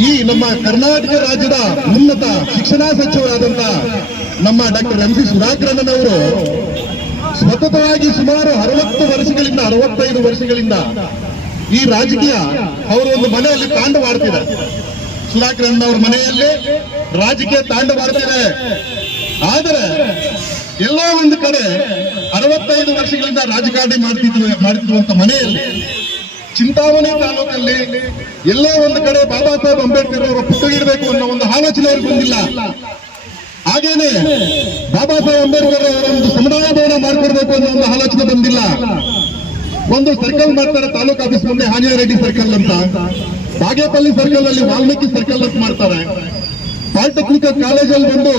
ಈ ನಮ್ಮ ಕರ್ನಾಟಕ ರಾಜ್ಯದ ಉನ್ನತ ಶಿಕ್ಷಣ ಸಚಿವರಾದಂತ ನಮ್ಮ ಡಾಕ್ಟರ್ ಎಂ ಸಿ ಸುಧಾಕರಣ್ಣನವರು ಸತತವಾಗಿ ಸುಮಾರು ಅರವತ್ತು ವರ್ಷಗಳಿಂದ, ಅರವತ್ತೈದು ವರ್ಷಗಳಿಂದ ಈ ರಾಜಕೀಯ ಅವರು ಒಂದು ಮನೆಯಲ್ಲಿ ತಾಂಡವಾಡ್ತಿದ್ದಾರೆ ಸುಧಾಕರಣ್ಣ ಅವ್ರ ಮನೆಯಲ್ಲಿ ರಾಜಕೀಯ ತಾಂಡವಾಡ್ತಿದೆ. ಆದರೆ ಎಲ್ಲೋ ಒಂದು ಕಡೆ ಅರವತ್ತೈದು ವರ್ಷಗಳಿಂದ ರಾಜಕಾರಣಿ ಮಾಡ್ತಿದ್ರು ಮಾಡ್ತಿರುವಂತ ಮನೆಯಲ್ಲಿ ಚಿಂತಾಮಣಿ ತಾಲೂಕಲ್ಲಿ ಎಲ್ಲೋ ಒಂದು ಕಡೆ ಬಾಬಾ ಸಾಹೇಬ್ ಅಂಬೇಡ್ಕರ್ ಅವರ ಪುಟ್ಟಗಿರ್ಬೇಕು ಅನ್ನೋ ಒಂದು ಆಲೋಚನೆ ಅವ್ರಿಗೆ ಬಂದಿಲ್ಲ. ಹಾಗೇನೆ ಬಾಬಾ ಸಾಹೇಬ್ ಅಂಬೇಡ್ಕರ್ ಅವರ ಒಂದು ಸಮುದಾಯ ಭವನ ಮಾಡ್ಕೊಡ್ಬೇಕು ಅನ್ನೋ ಒಂದು ಆಲೋಚನೆ ಬಂದಿಲ್ಲ. ಒಂದು ಸರ್ಕಲ್ ಮಾಡ್ತಾರೆ ತಾಲೂಕು ಆಫೀಸ್ ಮುಂದೆ ಹಾನಿಯ ರೆಡ್ಡಿ ಸರ್ಕಲ್ ಅಂತ. ಬಾಗೇಪಲ್ಲಿ ಸರ್ಕಲ್ ಅಲ್ಲಿ ವಾಲ್ಮೀಕಿ ಸರ್ಕಲ್ ಅಂತ ಮಾಡ್ತಾರೆ. ಪಾಲಿಟೆಕ್ನಿಕಲ್ ಕಾಲೇಜಲ್ಲಿ ಬಂದು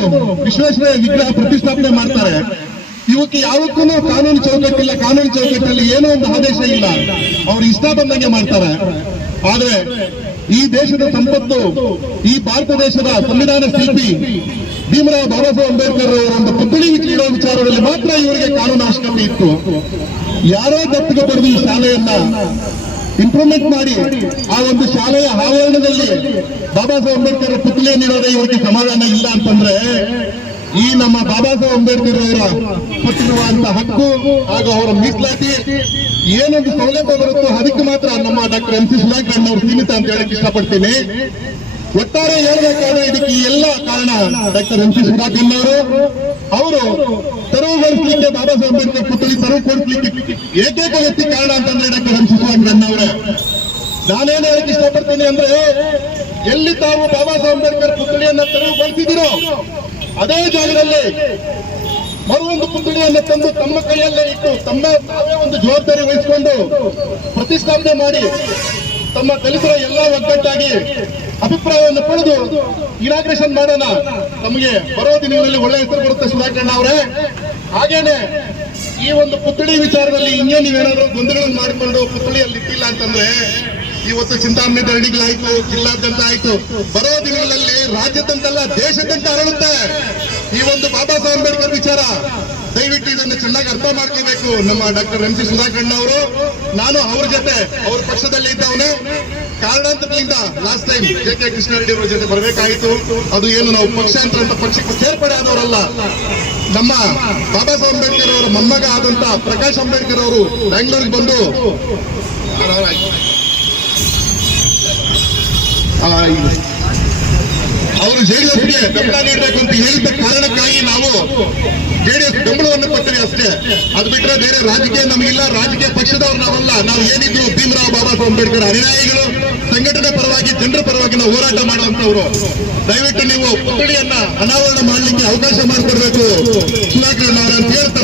ವಿಶ್ವೇಶ್ವರಯ್ಯ ವಿಗ್ರಹ ಪ್ರತಿಷ್ಠಾಪನೆ ಮಾಡ್ತಾರೆ. ಇವಕ್ಕೆ ಯಾವಕ್ಕೂ ಕಾನೂನು ಚೌಕಟ್ಟಿಲ್ಲ, ಕಾನೂನು ಚೌಕಟ್ಟಲ್ಲಿ ಏನೋ ಒಂದು ಆದೇಶ ಇಲ್ಲ. ಅವ್ರು ಇಷ್ಟ ಬಂದಂಗೆ ಮಾಡ್ತಾರೆ. ಆದ್ರೆ ಈ ದೇಶದ ಸಂಪತ್ತು, ಈ ಭಾರತ ದೇಶದ ಸಂವಿಧಾನ ಶಿಲ್ಪಿ ಭೀಮರಾವ್ ಬಾಬಾ ಸಾಹೇಬ್ ಅಂಬೇಡ್ಕರ್ ಅವರ ಒಂದು ಪುತ್ತಳಿ ಇಡೋ ವಿಚಾರದಲ್ಲಿ ಮಾತ್ರ ಇವರಿಗೆ ಕಾನೂನು ಅವಶ್ಯಕತೆ ಇತ್ತು. ಯಾರೋ ದತ್ತಿಗೆ ಪಡೆದು ಈ ಶಾಲೆಯನ್ನ ಇಂಪ್ರೂವ್ಮೆಂಟ್ ಮಾಡಿ, ಆ ಒಂದು ಶಾಲೆಯ ಆವರಣದಲ್ಲಿ ಬಾಬಾ ಸಾಹೇಬ್ ಅಂಬೇಡ್ಕರ್ ಪುತ್ಥಳಿ ನೀಡೋದೇ ಇವರಿಗೆ ಸಮಾಧಾನ ಇಲ್ಲ ಅಂತಂದ್ರೆ ಈ ನಮ್ಮ ಬಾಬಾ ಸಾಹೇಬ್ ಅಂಬೇಡ್ಕರ್ ಅವರ ಕೊಟ್ಟಿರುವಂತಹ ಹಕ್ಕು ಹಾಗೂ ಅವರ ಮೀಸಲಾತಿ ಏನೊಂದು ಸೌಲಭ್ಯ ಬರುತ್ತೋ ಅದಕ್ಕೆ ಮಾತ್ರ ನಮ್ಮ ಡಾಕ್ಟರ್ ಎಂ ಸಿ ಸುಧಾಕರ್ ಅವರು ಸೀಮಿತ ಅಂತ ಹೇಳಕ್ ಇಷ್ಟಪಡ್ತೀನಿ. ಒಟ್ಟಾರೆ ಹೇಳ್ಬೇಕಾದ್ರೆ ಇದಕ್ಕೆ ಎಲ್ಲ ಕಾರಣ ಡಾಕ್ಟರ್ ಎಂ ಸಿ ಸುಧಾಕರ್ ಅವರು. ಅವರು ತೆರವುಗೊಳಿಸಲಿಕ್ಕೆ ಬಾಬಾ ಸಾಹೇಬ್ ಅಂಬೇಡ್ಕರ್ ಪುತ್ಥಳಿ ತೆರವುಗೊಳಿಸಲಿಕ್ಕೆ ಏಕೈಕ ವ್ಯಕ್ತಿ ಕಾರಣ ಅಂತಂದ್ರೆ ಡಾಕ್ಟರ್ ಎಂ ಸಿ ಸುಧಾಕರ್ ಅವರೇ. ನಾನೇನು ಹೇಳಕ್ ಇಷ್ಟಪಡ್ತೀನಿ ಅಂದ್ರೆ ಎಲ್ಲಿ ತಾವು ಬಾಬಾ ಸಾಹೇಬ್ ಅಂಬೇಡ್ಕರ್ ಪುತ್ಥಳಿಯನ್ನ ತೆರವುಗೊಳಿಸಿದಿರೋ ಅದೇ ಜಾಗದಲ್ಲಿ ಮರೊಂದು ಪುತ್ಥಳಿಯನ್ನು ತಂದು ತಮ್ಮ ಕೈಯಲ್ಲೇ ಇಟ್ಟು ತಮ್ಮ ತಾವೇ ಒಂದು ಜವಾಬ್ದಾರಿ ವಹಿಸಿಕೊಂಡು ಪ್ರತಿಷ್ಠಾಪನೆ ಮಾಡಿ ತಮ್ಮ ದಲಿತರ ಎಲ್ಲ ಒಗ್ಗಟ್ಟಾಗಿ ಅಭಿಪ್ರಾಯವನ್ನು ಪಡೆದು ಇನಾಗ್ರೇಷನ್ ಮಾಡೋಣ. ನಮಗೆ ಬರೋ ದಿನಗಳಲ್ಲಿ ಒಳ್ಳೆ ಹೆಸರು ಬರುತ್ತೆ ಸುಧಾಕರಣ್ಣ ಅವರೇ. ಹಾಗೇನೆ ಈ ಒಂದು ಪುತ್ಥಳಿ ವಿಚಾರದಲ್ಲಿ ಇನ್ನೇ ನೀವೇನಾದ್ರೂ ಗೊಂದಲಗಳನ್ನು ಮಾಡಿಕೊಂಡು ಪುತ್ಥಳಿಯಲ್ಲಿ ಇಟ್ಟಿಲ್ಲ ಅಂತಂದ್ರೆ ಇವತ್ತು ಚಿಂತಾಮಣಿ ಧರಣಿಗಳಾಯ್ತು ಜಿಲ್ಲಾದ್ಯಂತ ಆಯ್ತು. ಬರೋ ದಿನಗಳಲ್ಲಿ ರಾಜ್ಯದಂತಲ್ಲ ದೇಶದಂತ ಅರಳುತ್ತೆ. ಈ ಒಂದು ಬಾಬಾ ಸಾಹೇಬ್ ಅಂಬೇಡ್ಕರ್ ವಿಚಾರ, ದಯವಿಟ್ಟು ಇದನ್ನು ಚೆನ್ನಾಗಿ ಅರ್ಥ ಮಾಡ್ಕೋಬೇಕು. ನಮ್ಮ ಡಾಕ್ಟರ್ ಎಂ ಸಿ ಸುಧಾಕರಣ್ಣ ಅವರು, ನಾನು ಅವ್ರ ಜೊತೆ, ಅವ್ರ ಪಕ್ಷದಲ್ಲಿ ಇದ್ದವನು. ಕಾರಣಾಂತರದಿಂದ last time J K Krishna Reddy ಅವರ ಜೊತೆ ಬರಬೇಕಾಯಿತು. ಅದು ಏನು ನಾವು ಪಕ್ಷಾಂತರ ಅಂತ ಪಕ್ಷಕ್ಕೆ ಸೇರ್ಪಡೆ ಆದವರಲ್ಲ. ನಮ್ಮ ಬಾಬಾ ಸಾಹೇಬ್ ಅಂಬೇಡ್ಕರ್ ಅವರ ಮೊಮ್ಮಗ ಆದಂತ ಪ್ರಕಾಶ್ ಅಂಬೇಡ್ಕರ್ ಅವರು ಬೆಂಗಳೂರಿಗೆ ಬಂದು. ಅವರು ಜೆಡಿಎಸ್ಗೆ ಬೆಂಬಲ ನೀಡಬೇಕು ಅಂತ ಹೇಳಿದ ಕಾರಣಕ್ಕಾಗಿ ನಾವು ಜೆಡಿಎಸ್ ಬೆಂಬಲವನ್ನು ಕೊಟ್ಟರೆ ಅಷ್ಟೇ. ಅದು ಬಿಟ್ಟರೆ ಬೇರೆ ರಾಜಕೀಯ ನಮಗಿಲ್ಲ. ರಾಜಕೀಯ ಪಕ್ಷದವ್ರು ನಾವಲ್ಲ. ನಾವು ಏನಿದ್ರು ಭೀಮರಾವ್ ಬಾಬಾ ಸಾಹೇಬ್ ಅಂಬೇಡ್ಕರ್ ಅನುಯಾಯಿಗಳು. ಸಂಘಟನೆ ಪರವಾಗಿ, ಜನರ ಪರವಾಗಿ ನಾವು ಹೋರಾಟ ಮಾಡುವಂತವ್ರು ದಯವಿಟ್ಟು ನೀವು ಪುತ್ಥಳಿಯನ್ನ ಅನಾವರಣ ಮಾಡಲಿಕ್ಕೆ ಅವಕಾಶ ಮಾಡಿಕೊಡ್ಬೇಕು. ಸುಧಾಕರ್ ಅಂತ ಹೇಳ್ತಾರೆ.